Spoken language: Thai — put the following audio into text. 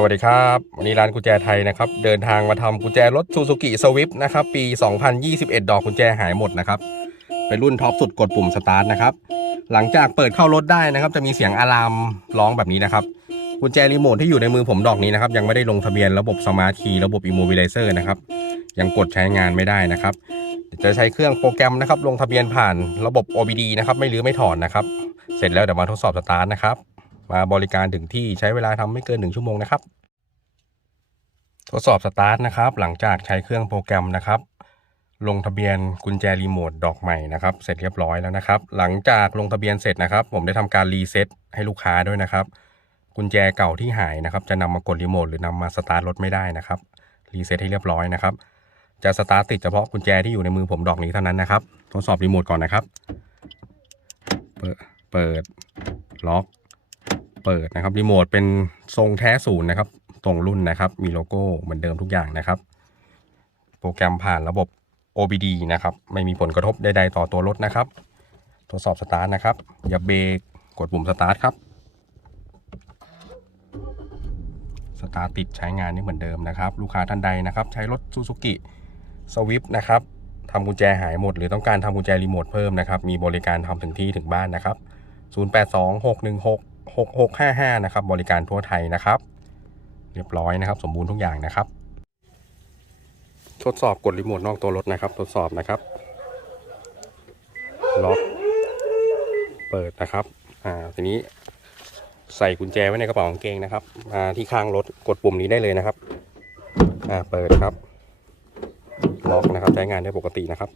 สวัสดีครับวันนี้ร้านกุญแจไทยนะครับเดินทางมาทำกุญแจรถซูซูกิสวิฟนะครับปี 2021 ดอกกุญแจหายหมดนะครับเป็นรุ่นท็อปสุดกดปุ่มสตาร์ทนะครับหลังจากเปิดเข้ารถได้นะครับ จะมีเสียงอะลามร้องแบบนี้นะครับกุญแจรีโมทที่อยู่ในมือผมดอกนี้นะครับยังไม่ได้ลงทะเบียนระบบสมาร์ทคีย์ระบบอิโมบิลเซอร์นะครับยังกดใช้งานไม่ได้นะครับ จะใช้เครื่องโปรแกรมนะครับลงทะเบียนผ่านระบบ OBD นะครับไม่รื้อไม่ถอนนะครับเสร็จแล้วเดี๋ยวมาทดสอบสตาร์ทนะครับ มาบริการถึงที่ใช้เวลาทำไม่เกิน 1 ชั่วโมงนะครับ ทดสอบสตาร์ทนะครับ หลังจากใช้เครื่องโปรแกรมนะครับ ลงทะเบียนกุญแจรีโมทดอกใหม่นะครับ เสร็จเรียบร้อยแล้วนะครับ หลังจากลงทะเบียนเสร็จนะครับ ผมได้ทำการรีเซ็ตให้ลูกค้าด้วยนะครับ กุญแจเก่าที่หายนะครับ จะนำมากดรีโมทหรือนำมาสตาร์ทรถไม่ได้นะครับรีเซ็ตให้เรียบร้อยนะครับ จะสตาร์ทติดเฉพาะกุญแจที่อยู่ในมือผมดอกนี้เท่านั้นนะครับ ทดสอบรีโมทก่อนนะครับ เปิดเปิดล็อก เปิดนะครับรีโมทเป็นทรงแท้ศูนย์นะครับตรงรุ่นนะครับ มีโลโก้เหมือนเดิมทุกอย่างนะครับ โปรแกรมผ่านระบบ OBD นะครับ ไม่มีผลกระทบใดๆต่อตัวรถนะครับ ทดสอบสตาร์ทนะครับ อย่าเบรกกดปุ่มสตาร์ทครับ สตาร์ทติดใช้งานนี่เหมือนเดิมนะครับ ลูกค้าท่านใดนะครับ ใช้รถซูซูกิสวิฟนะครับทำกุญแจหายหมด หรือต้องการทำกุญแจรีโมทเพิ่มนะครับ มีบริการทำถึงที่ถึงบ้านนะครับ 6655 นะครับ บริการทั่วไทยนะครับ เรียบร้อยนะครับ สมบูรณ์ทุกอย่างนะครับ ทดสอบกดรีโมทนอกตัวรถนะครับ ทดสอบนะครับล็อกเปิดนะครับ อ่า ทีนี้ใส่กุญแจไว้ในกระเป๋ากางเกงนะครับ มาที่ข้างรถกดปุ่มนี้ได้เลยนะครับ อ่า เปิดครับ ล็อกนะครับ ใช้งานได้ปกตินะครับ